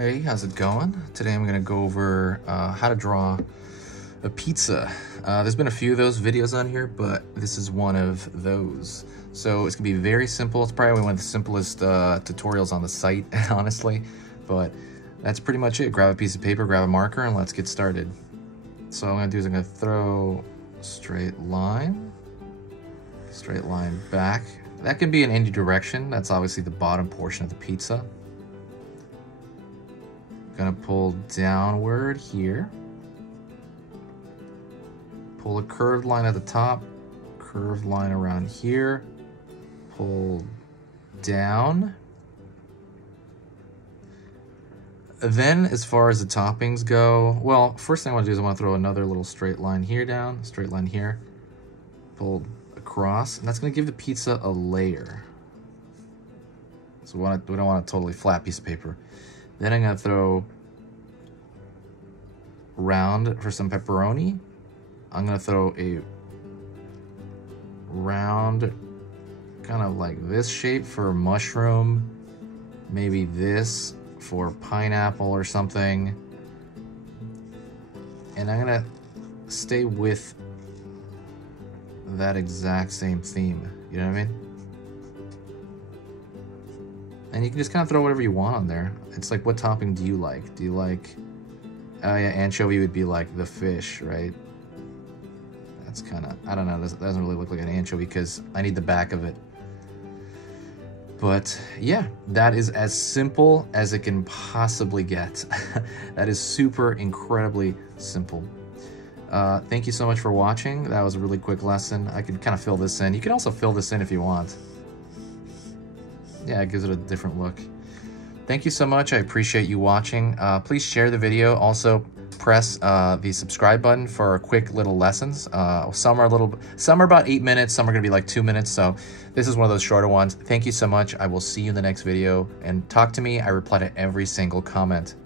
Hey, how's it going? Today I'm gonna go over how to draw a pizza. There's been a few of those videos on here, but this is one of those. So it's gonna be very simple. It's probably one of the simplest tutorials on the site, honestly, but that's pretty much it. Grab a piece of paper, grab a marker, and let's get started. So what I'm gonna do is I'm gonna throw a straight line back. That can be in any direction. That's obviously the bottom portion of the pizza. Gonna pull downward here. Pull a curved line at the top, curved line around here, pull down. Then as far as the toppings go, well, first thing I want to do is I want to throw another little straight line here down, straight line here, pull across, and that's going to give the pizza a layer. So we don't want a totally flat piece of paper. Then I'm going to throw round for some pepperoni. I'm going to throw a round, kind of like this shape for mushroom. Maybe this for pineapple or something. And I'm going to stay with that exact same theme. You know what I mean? And you can just kind of throw whatever you want on there. It's like, what topping do you like? Do you like, oh yeah, anchovy would be like the fish, right? That's kind of, I don't know, that doesn't really look like an anchovy because I need the back of it. But yeah, that is as simple as it can possibly get. That is super incredibly simple. Thank you so much for watching. That was a really quick lesson. I could kind of fill this in. You can also fill this in if you want. Yeah, it gives it a different look. Thank you so much. I appreciate you watching. Please share the video. Also, press the subscribe button for quick little lessons. Some are about 8 minutes. Some are going to be like 2 minutes. So this is one of those shorter ones. Thank you so much. I will see you in the next video. And talk to me. I reply to every single comment.